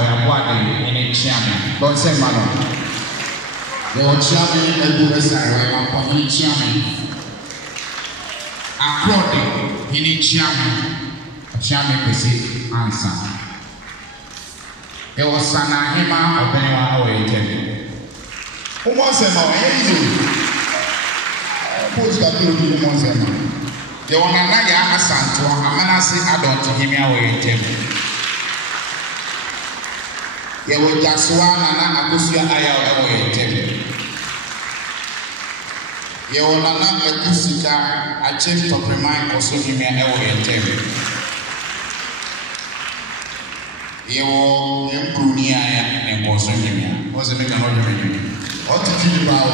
Oyabwade in chairman. Don't say madam. Your chairman and the side of the chairman. According in a chairman will say answer. There was Sana Hema or Benua away. Who wants them all? Who's got to do them? The one another Asanto, Amanasi Adon to him away. There was just one and Agusia Aya away. There was another Agusika, a chief of remind also him away. There was Brunia and Bosomia. Was a big argument. What to think about?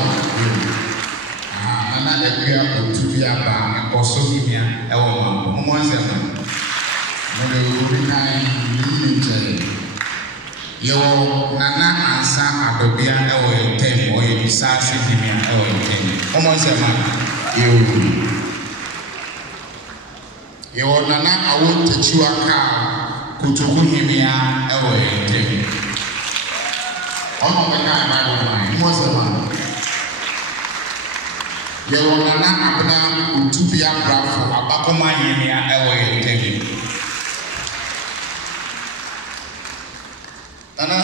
Another way up to be about and Bosomia, Elma, Monzana. When they were kind, Yo, Nana and Sam Adobia, or 10, or you decide Sidimia, or 10. Monzana, you Nana, I won't teach you a car. Kutukuhimia ewe temi. Ono beka Bible Mosema. Yewo nana abna utubia brafo abakoma yimia ewe temi. Nana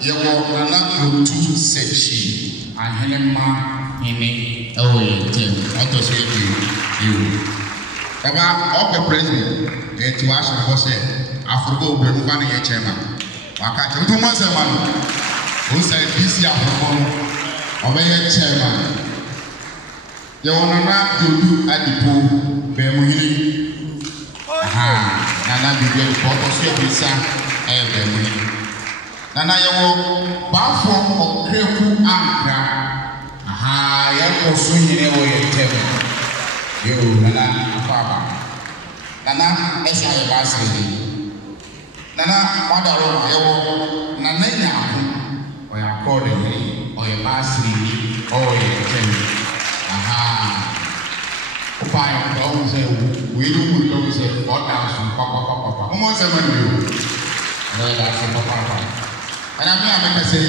yewo nana utu sechi ahenema hini ewe temi. Auto say you. Baba ope president to ask for say Afro Bremufani chairman. Wakati mtu mmoja man, usa DC Afro obeye chairman. Yawona yodu adipo bemuhini. Aha, nana bibi report so bisa bemuhini. Nana yawo bafo okreku ankra. Aha, yawo so nyine wo yetem. Yo nana afaba. Nana esa ye basiri. Nana Madaro, Yawo, Nana, or accordingly, or a mastery, or a ten. Aha. Opine, don't say, we don't say, what else? Papa, almost 7 years. That's a papa. And I mean, I say,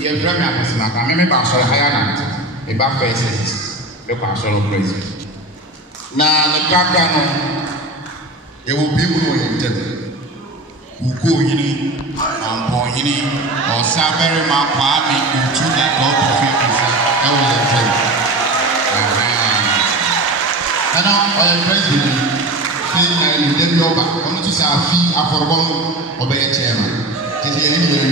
you're very happy. I remember I saw a higher night, a back faces, the pastoral praises. Now, the background, it will be with you. Uko yini, ambo yini, or sabere ma kwami into that God perfect himself. That was a thing. And now, our president, say, and then you over. I want to say, a fee, a for one, obey a chairman. This is a